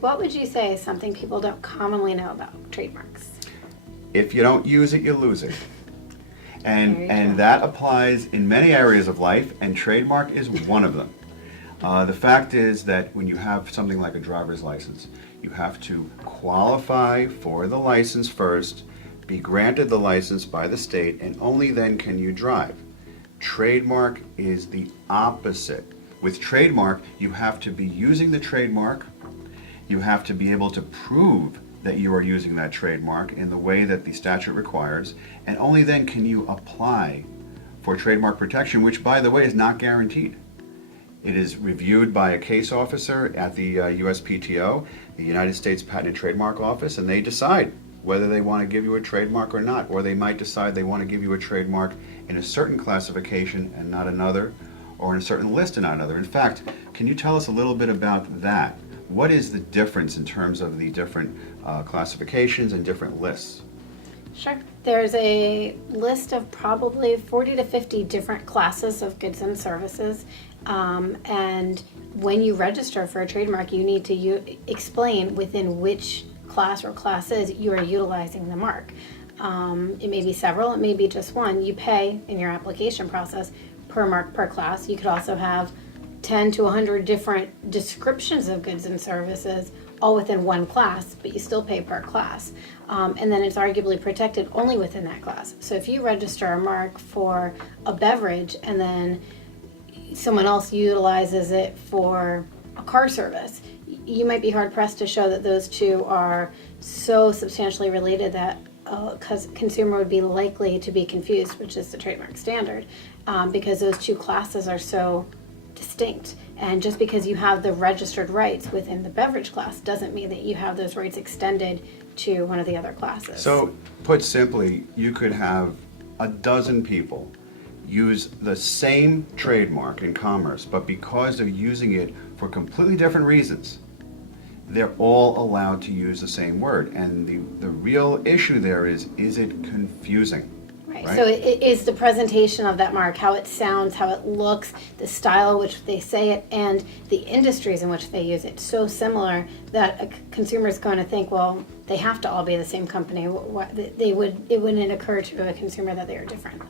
what would you say is something people don't commonly know about trademarks? If you don't use it, you lose it. Very true. And that applies in many areas of life, and trademark is one of them. The fact is that when you have something like a driver's license, you have to qualify for the license first, be granted the license by the state, and only then can you drive. Trademark is the opposite. With trademark, you have to be using the trademark, you have to be able to prove that you are using that trademark in the way that the statute requires, and only then can you apply for trademark protection, which, by the way, is not guaranteed. It is reviewed by a case officer at the USPTO, the United States Patent and Trademark Office, and they decide whether they want to give you a trademark or not, or they might decide they want to give you a trademark in a certain classification and not another, or in a certain list and not another. In fact, can you tell us a little bit about that? What is the difference in terms of the different classifications and different lists? Sure. There's a list of probably 40 to 50 different classes of goods and services. And when you register for a trademark, you need to explain within which class or classes you are utilizing the mark. It may be several, it may be just one. You pay in your application process per mark per class. You could also have 10 to 100 different descriptions of goods and services all within one class, but you still pay per class. And then it's arguably protected only within that class. So if you register a mark for a beverage and then someone else utilizes it for a car service, you might be hard pressed to show that those two are so substantially related that because consumer would be likely to be confused, which is the trademark standard, because those two classes are so distinct. And just because you have the registered rights within the beverage class doesn't mean that you have those rights extended to one of the other classes. So, put simply, you could have a dozen people use the same trademark in commerce, but because they're using it for completely different reasons, they're all allowed to use the same word. And the real issue there is it confusing? Right. So it is the presentation of that mark, how it sounds, how it looks, the style in which they say it, and the industries in which they use it. So similar that a consumer is going to think, well, they have to all be the same company. It wouldn't occur to a consumer that they are different.